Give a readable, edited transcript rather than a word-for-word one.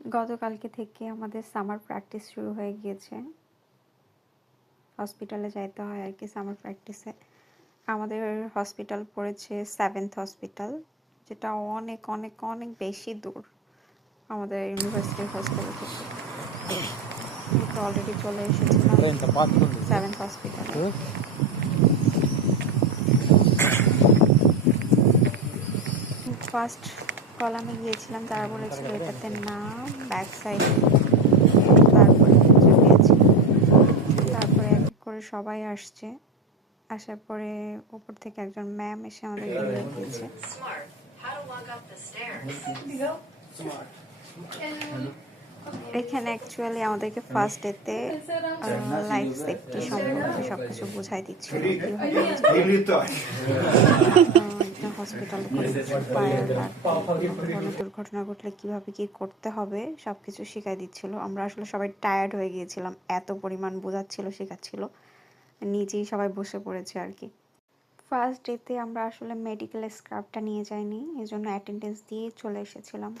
গতকালকে থেকে আমাদের সামার প্র্যাকটিস শুরু হয়ে গিয়েছে। হসপিটালে যাইতে হয় আর কি সামার প্র্যাকটিসে। আমাদের হসপিটাল পড়েছে 7th হসপিটাল, যেটা অনেক অনেক অনেক বেশি দূর আমাদের ইউনিভার্সিটির হসপিটাল থেকে। তো অলরেডি চলে এসেছিলাম 7th হসপিটালে। ফার্স্ট কলামে গিয়েছিলাম, তারা বলেছিল এটাতে না, ব্যাক সাইডে। তারপরে খুঁজে পেয়েছিলাম। তারপরে এক এক করে সবাই আসছে। আসার পরে উপর থেকে একজন ম্যাম এসে আমাদেরকে নিয়ে গিয়েছে। এখানে অ্যাকচুয়ালি আমাদেরকে ফার্স্ট ডেতে লাইফ সেফটি সম্পর্কে সবকিছু বোঝাই দিচ্ছিল, কিভাবে একটা হসপিটালে কোনো কিছু ফায়ার লাগলে, কোনো দুর্ঘটনা ঘটলে কিভাবে কি করতে হবে সবকিছু শিখাই দিচ্ছিল। আমরা আসলে সবাই টায়ার্ড হয়ে গিয়েছিলাম, এত পরিমাণ বোঝাচ্ছিল, শেখাচ্ছিল, নিজেই সবাই বসে পড়েছে আর কি। ফার্স্ট ডেতে আমরা আসলে মেডিকেল স্ক্রাবটা নিয়ে যাইনি, এই জন্য অ্যাটেন্ডেন্স দিয়ে চলে এসেছিলাম।